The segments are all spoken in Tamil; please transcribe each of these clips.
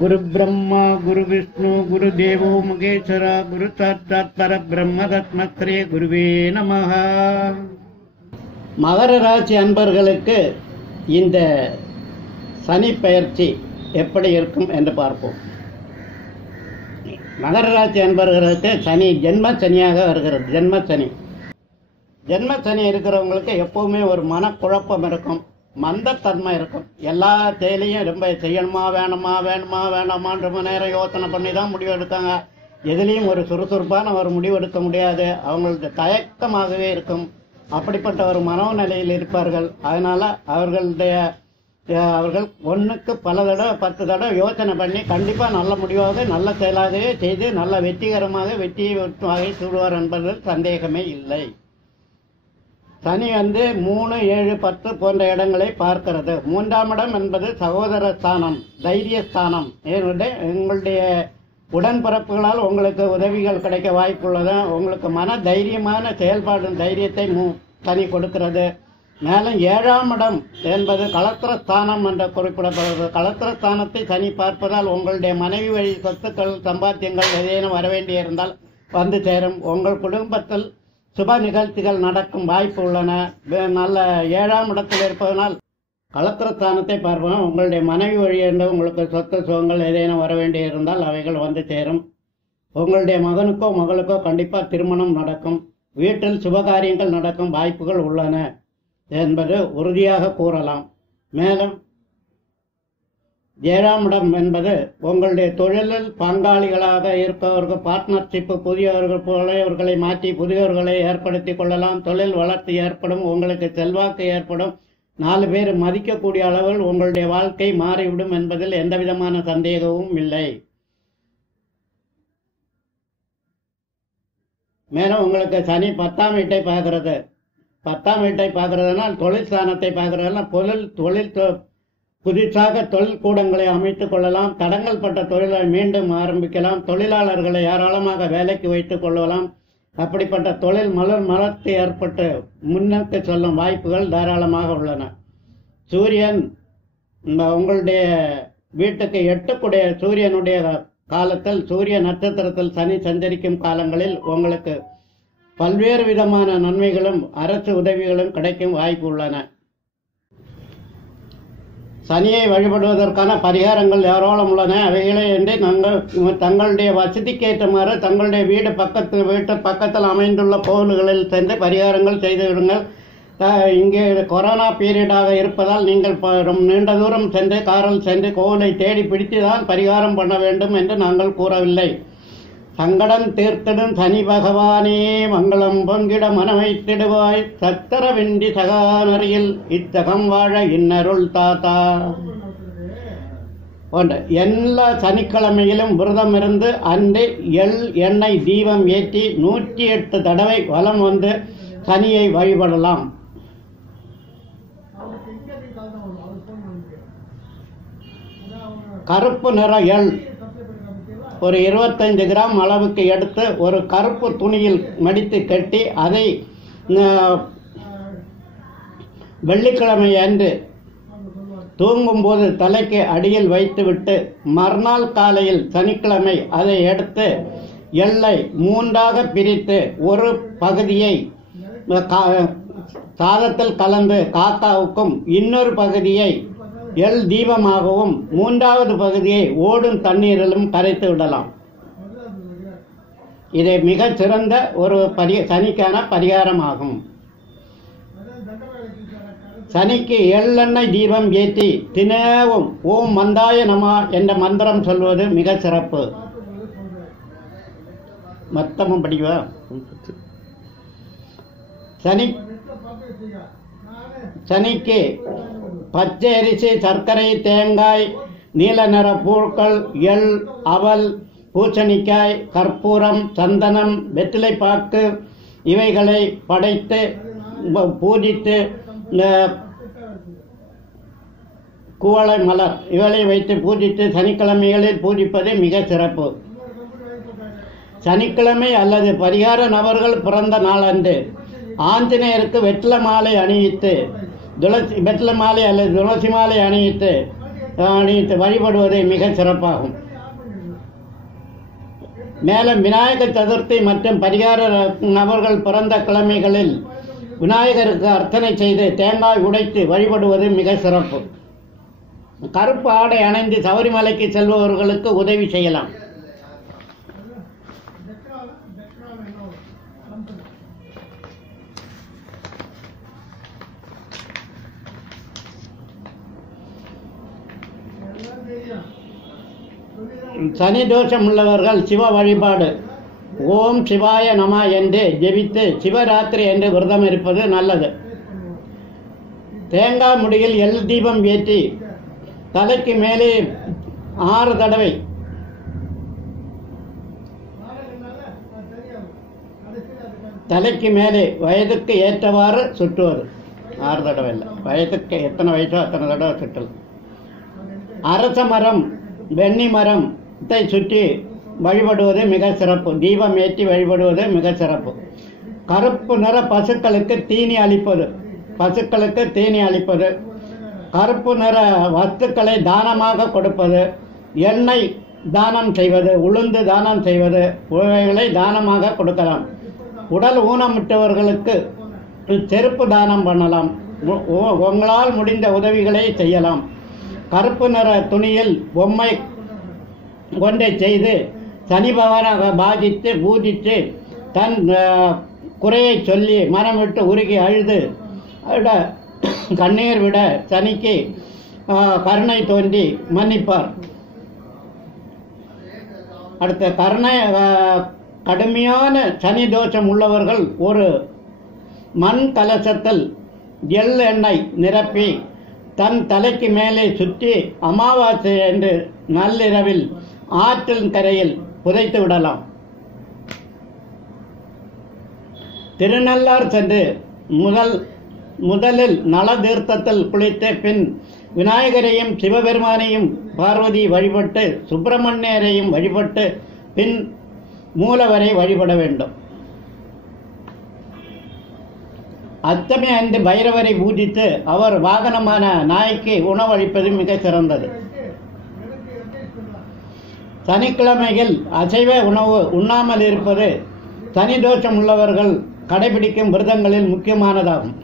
गुरु ब्रह्मा गुरु विष्णु गुरु देवो महेश्वर गुरु साक्षात् परब्रह्म तस्मै श्री गुरुवे நமஹ. மகர ராசி அன்பர்களுக்கு இந்த சனி பெயர்ச்சி எப்படி இருக்கும் என்று பார்ப்போம். மகர ராசி அன்பர்களுக்கு சனி ஜென்ம சனியாக வருகிறது. ஜென்ம சனி இருக்கிறவங்களுக்கு எப்பவுமே ஒரு மனக்குழப்பம் இருக்கும், மந்தத்தன்மை இருக்கும். எல்லா செயலையும் ரொம்ப செய்யணுமா வேணாமான்ற ரொம்ப நேரம் யோசனை பண்ணி தான் முடிவு எடுத்தாங்க. எதுலேயும் ஒரு சுறுசுறுப்பான ஒரு முடிவு எடுக்க முடியாது. அவங்களுக்கு தயக்கமாகவே இருக்கும். அப்படிப்பட்ட ஒரு மனோநிலையில் இருப்பார்கள். அதனால அவர்கள் ஒன்றுக்கு பல தடவை 10 தடவை யோசனை பண்ணி கண்டிப்பாக நல்ல முடிவாக நல்ல செயலாகவே செய்து நல்ல வெற்றிகரமாக வெற்றியை வகை சூடுவார் என்பதில் சந்தேகமே இல்லை. சனி 3, 7, 10 போன்ற இடங்களை பார்க்கிறது. 3ஆம் இடம் என்பது சகோதர ஸ்தானம், தைரிய ஸ்தானம். உங்களுடைய உடன்பிறப்புகளால் உங்களுக்கு உதவிகள் கிடைக்க வாய்ப்புள்ளது. உங்களுக்கு மன தைரியமான செயல்பாடு தைரியத்தை சனி கொடுக்கிறது. மேலும் 7ஆம் இடம் என்பது கலத்திரஸ்தானம் என்று குறிப்பிடப்படுகிறது. கலத்திரஸ்தானத்தை சனி பார்ப்பதால் உங்களுடைய மனைவி வழி சொத்துக்கள் சம்பாத்தியங்கள் ஏதேனும் வரவேண்டிய இருந்தால் வந்து சேரும். உங்கள் குடும்பத்தில் சுப நிகழ்ச்சிகள் நடக்கும் வாய்ப்பு உள்ளன. நல்ல 7ஆம் இடத்தில் இருப்பதனால் கலத்திரஸ்தானத்தை பார்ப்போம். உங்களுடைய மனைவி வழி என்று உங்களுக்கு சொத்து சுகங்கள் ஏதேனும் வர வேண்டிய இருந்தால் அவைகள் வந்து சேரும். உங்களுடைய மகனுக்கோ மகளுக்கோ கண்டிப்பாக திருமணம் நடக்கும். வீட்டில் சுபகாரியங்கள் நடக்கும் வாய்ப்புகள் உள்ளன என்பது உறுதியாக கூறலாம். மேலும் 7ஆம் இடம் என்பது உங்களுடைய தொழிலில் பங்காளிகளாக இருப்பவர்கள் பார்ட்னர்ஷிப், புதியவர்களை மாற்றி புதியவர்களை ஏற்படுத்தி கொள்ளலாம். தொழில் வளர்ச்சி ஏற்படும். உங்களுக்கு செல்வாக்கு ஏற்படும். 4 பேர் மதிக்கக்கூடிய அளவில் உங்களுடைய வாழ்க்கை மாறிவிடும் என்பதில் எந்த விதமான சந்தேகமும் இல்லை. மேலும் உங்களுக்கு சனி 10ஆம் வீட்டை பார்க்கிறது. 10ஆம் வீட்டை பார்க்கறதுனால் தொழில் ஸ்தானத்தை பார்க்கறதுனால் தொழில் புதிதாக தொழில் கூடங்களை அமைத்துக் கொள்ளலாம். தடங்கள் பட்ட தொழிலை மீண்டும் ஆரம்பிக்கலாம். தொழிலாளர்களை ஏராளமாக வேலைக்கு வைத்துக் கொள்ளலாம். அப்படிப்பட்ட தொழில் மலர்ச்சி ஏற்பட்டு முன்னோக்கி செல்லும் வாய்ப்புகள் தாராளமாக உள்ளன. சூரியன் உங்களுடைய வீட்டுக்கு 8 சூரியனுடைய காலத்தில், சூரிய நட்சத்திரத்தில் சனி சஞ்சரிக்கும் காலங்களில் உங்களுக்கு பல்வேறு விதமான நன்மைகளும் அரசு உதவிகளும் கிடைக்கும் வாய்ப்பு உள்ளன. சனியை வழிபடுவதற்கான பரிகாரங்கள் ஏராளம் உள்ளன. அவைகளை என்று தங்களுடைய வசதிக்கேற்றமாறு தங்களுடைய வீட்டு பக்கத்தில் அமைந்துள்ள கோவில்களில் சென்று பரிகாரங்கள் செய்து விடுங்கள். இங்கே கொரோனா பீரியடாக இருப்பதால் நீங்கள் நீண்ட தூரம் சென்று காரில் சென்று கோவிலை தேடி பிடித்துதான் பரிகாரம் பண்ண வேண்டும் என்று நாங்கள் கூறவில்லை. சங்கடம் தீர்த்திடும் சனி பகவானே மங்களம் பொங்கிட மனமைத்திடுவாய், சத்திரவின்றி சகானரியில் இத்தகம் வாழ இன்னருள் தாத்தா போன்ற எல்லா சனிக்கிழமையிலும் விரதம் இருந்து அன்று எண்ணெய் தீபம் ஏற்றி 108 தடவை வலம் வந்து சனியை வழிபடலாம். கருப்பு நிற எள் ஒரு 25 கிராம் அளவுக்கு எடுத்து ஒரு கருப்பு துணியில் மடித்து கட்டி அதை வெள்ளிக்கிழமை அன்று தூங்கும்போது தலைக்கு அடியில் வைத்துவிட்டு மறுநாள் காலையில் சனிக்கிழமை அதை எடுத்து எள்ளை 3ஆக பிரித்து ஒரு பகுதியை சாதத்தில் கலந்து காக்காவுக்கும், இன்னொரு பகுதியை எள் தீபமாகவும், 3வது பகுதியை ஓடும் தண்ணீரிலும் கரைத்து விடலாம். இது மிக சிறந்த ஒரு சனிக்கான பரிகாரமாகும். சனிக்கு எள்ளெண்ணெய் தீபம் ஏற்றி தினமும் ஓம் மந்தாய நம என்ற மந்திரம் சொல்வது மிக சிறப்பு. மொத்தமும் படிவா. சனிக்கு பச்சை அரிசி, சர்க்கரை, தேங்காய், நீல நிற பூக்கள், எள், அவல், பூசணிக்காய், கற்பூரம், சந்தனம், வெற்றிலைப்பாக்கு இவைகளை படைத்து பூஜித்து குவளை மலர் இவளை வைத்து பூஜித்து சனிக்கிழமைகளில் பூஜிப்பது மிக சிறப்பு. சனிக்கிழமை அல்லது பரிகார நபர்கள் பிறந்த நாளன்று ஆஞ்சநேயருக்கு வெற்றிலை மாலை அணிவித்து வெற்றிலை மாலை அல்லது துளசி மாலை அணிவித்து வழிபடுவது மிக சிறப்பாகும். மேலும் விநாயகர் சதுர்த்தி மற்றும் பரிகார நபர்கள் பிறந்த கிழமைகளில் விநாயகருக்கு அர்ச்சனை செய்து தேங்காய் உடைத்து வழிபடுவது மிக சிறப்பு. கருப்பு ஆடை அணிந்து சபரிமலைக்கு செல்பவர்களுக்கு உதவி செய்யலாம். சனி தோஷம் உள்ளவர்கள் சிவ வழிபாடு ஓம் சிவாய நம என்று ஜெபித்து சிவராத்திரி என்று விரதம் இருப்பது நல்லது. தேங்காய் முடியில் எல் தீபம் ஏற்றி தலைக்கு மேலே 6 தடவை தலைக்கு மேலே வயதுக்கு ஏற்றவாறு சுற்றுவது. 6 தடவை இல்லை, வயதுக்கு எத்தனை வயசோ அத்தனை தடவை சுற்றல். அரச மரம் வெண்ணி மரத்தை சுற்றி வழிபடுவது மிக சிறப்பு. தீபம் ஏற்றி வழிபடுவது மிக சிறப்பு. கருப்பு நிற பசுக்களுக்கு தீனி அளிப்பது கருப்பு நிற வஸ்துக்களை தானமாக கொடுப்பது, எண்ணெய் தானம் செய்வது, உளுந்து தானம் செய்வது, இவைகளை தானமாக கொடுக்கலாம். உடல் ஊனமுற்றவர்களுக்கு செருப்பு தானம் பண்ணலாம். உங்களால் முடிந்த உதவிகளை செய்யலாம். கருப்பு நிற துணியில் பொம்மை ஒன்றை செய்து சனி பகவானாக பாதித்து பூஜித்து தன் குறையை சொல்லி மனம் விட்டு உருகி அழுது கண்ணீர் விட சனிக்கு கருணை தோன்றி மன்னிப்பார். அடுத்த கடுமையான சனி தோஷம் உள்ளவர்கள் ஒரு மண் கலசத்தில் எண்ணெய் நிரப்பி தன் தலைக்கு மேலே சுற்றி அமாவாசை என்று நள்ளிரவில் ஆற்றின் கரையில் புதைத்து விடலாம். திருநள்ளாறு சென்று முதலில் நல தீர்த்தத்தில் குளித்த பின் விநாயகரையும் சிவபெருமானையும் பார்வதி வழிபட்டு சுப்பிரமணியரையும் வழிபட்டு பின் மூலவரை வழிபட வேண்டும். அத்தமை அன்று பைரவரை பூஜித்து அவர் வாகனமான நாய்க்கு உணவளிப்பது மிக சிறந்தது. சனிக்கிழமையில் அசைவ உணவு உண்ணாமல் இருப்பது சனி தோஷம் உள்ளவர்கள் கடைபிடிக்கும் விரதங்களில் முக்கியமானதாகும்.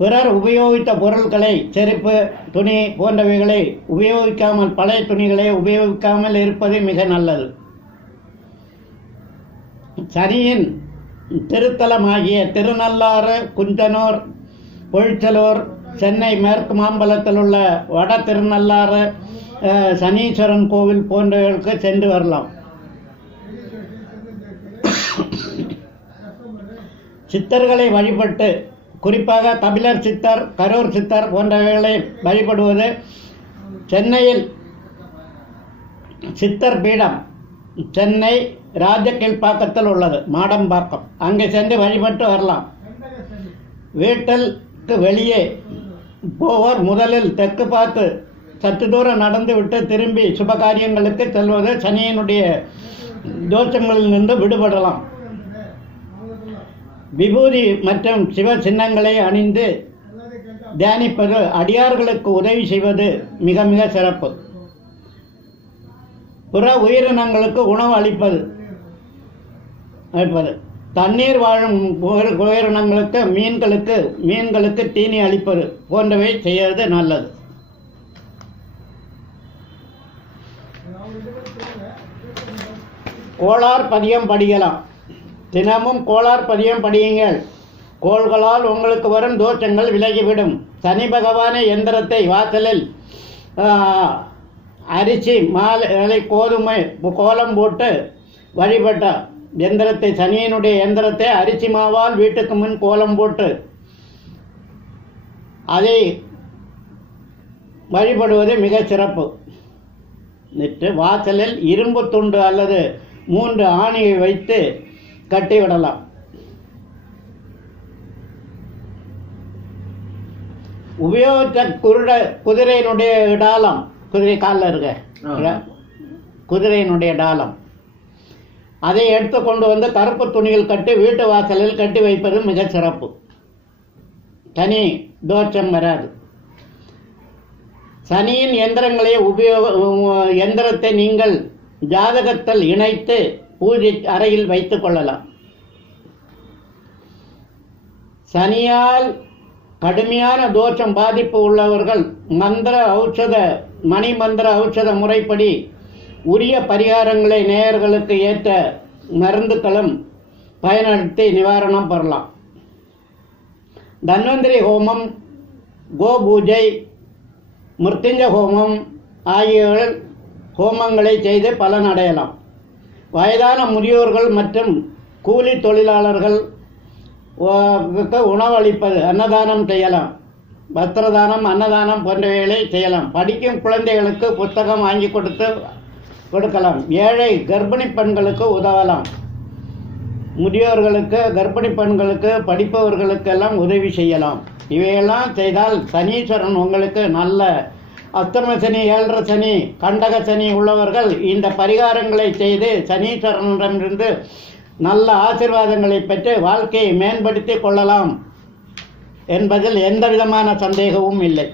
பிறர் உபயோகித்த பொருட்களை, செருப்பு, துணி போன்றவைகளை உபயோகிக்காமல், பழைய துணிகளை உபயோகிக்காமல் இருப்பது மிக நல்லது. சனியின் திருத்தலமாகிய திருநள்ளாறு, குஞ்சனூர், பொழிச்சலூர், சென்னை மேற்கு மாம்பலத்தில் உள்ள வட திருநள்ளாறு சனீஸ்வரன் கோவில் போன்றவர்களுக்கு சென்று வரலாம். சித்தர்களை வழிபட்டு, குறிப்பாக கபிலர் சித்தர், கரூர் சித்தர் போன்றவைகளை வழிபடுவது. சென்னையில் சித்தர் பீடம் சென்னை ராஜகீழ்ப்பாக்கத்தில் உள்ளது, மாடம்பாக்கம். அங்கே சென்று வழிபட்டு வரலாம். வீட்டிற்கு வெளியே போவோர் முதலில் தெற்கு பார்த்து சற்று தூரம் நடந்து விட்டு திரும்பி சுபகாரியங்களுக்கு செல்வது சனியினுடைய தோஷங்களில் நின்று விடுபடலாம். விபூதி மற்றும் சிவ சின்னங்களை அணிந்து தியானிப்பது, அடியார்களுக்கு உதவி செய்வது மிக மிக சிறப்பு. புற உயிரினங்களுக்கு உணவு அளிப்பது, தண்ணீர் வாழும் உயிரினங்களுக்கு மீன்களுக்கு தீனி அளிப்பது போன்றவை செய்வது நல்லது. கோளார் பதியம் படிக்கலாம். தினமும் கோளார் பதியம் படியுங்கள். கோள்களால் உங்களுக்கு வரும் தோஷங்கள் விலகிவிடும். சனி பகவானை எந்திரத்தை வாசலில் அரிசி, மாலை, கோதுமை கோலம் போட்டு வழிபட்டார். எந்திரத்தை, சனியினுடைய எந்திரத்தை அரிசி மாவால் வீட்டுக்கு முன் கோலம் போட்டு அதை வழிபடுவது மிக சிறப்பு. வாசலில் இரும்பு துண்டு அல்லது 3 ஆணியை வைத்து கட்டிவிடலாம். உபயோகித்த குதிரையினுடைய டாலம், குதிரை காலில் இருக்க குதிரையினுடைய டாலம், அதை எடுத்து கொண்டு வந்து கருப்பு துணியில் கட்டி வீட்டு வாசலில் கட்டி வைப்பது மிக சிறப்பு. சனி தோஷம் வராது. சனியின் எந்திரங்களை எந்திரத்தை நீங்கள் ஜாதகத்தில் இணைத்து பூஜை அறையில் வைத்துக் கொள்ளலாம். சனியால் கடுமையான தோஷம் பாதிப்பு உள்ளவர்கள் மணி மந்திர ஔஷத முறைப்படி உரிய பரிகாரங்களை நேயர்களுக்கு ஏற்ற மருந்துகளும் பயன்படுத்தி நிவாரணம் பெறலாம். தன்வந்திரி ஹோமம், கோ பூஜை, மிருத்யுஞ்ச ஹோமம் ஆகிய ஹோமங்களை செய்து பலன் அடையலாம். வயதான முதியோர்கள் மற்றும் கூலி தொழிலாளர்கள் உணவளிப்பது, அன்னதானம் செய்யலாம். வஸ்திரதானம், அன்னதானம் போன்றவைகளை செய்யலாம். படிக்கும் குழந்தைகளுக்கு புத்தகம் வாங்கி கொடுக்கலாம். ஏழை கர்ப்பிணி பெண்களுக்கு உதவலாம். முதியோர்களுக்கு, கர்ப்பிணி பெண்களுக்கு, படிப்பவர்களுக்கெல்லாம் உதவி செய்யலாம். இவையெல்லாம் செய்தால் சனீஸ்வரன் உங்களுக்கு நல்ல அஷ்டம சனி, ஏழரை சனி, கண்டக சனி உள்ளவர்கள் இந்த பரிகாரங்களை செய்து சனீஸ்வரனிடமிருந்து நல்ல ஆசீர்வாதங்களை பெற்று வாழ்க்கையை மேம்படுத்திக் கொள்ளலாம் என்பதில் எந்த விதமான சந்தேகமும் இல்லை.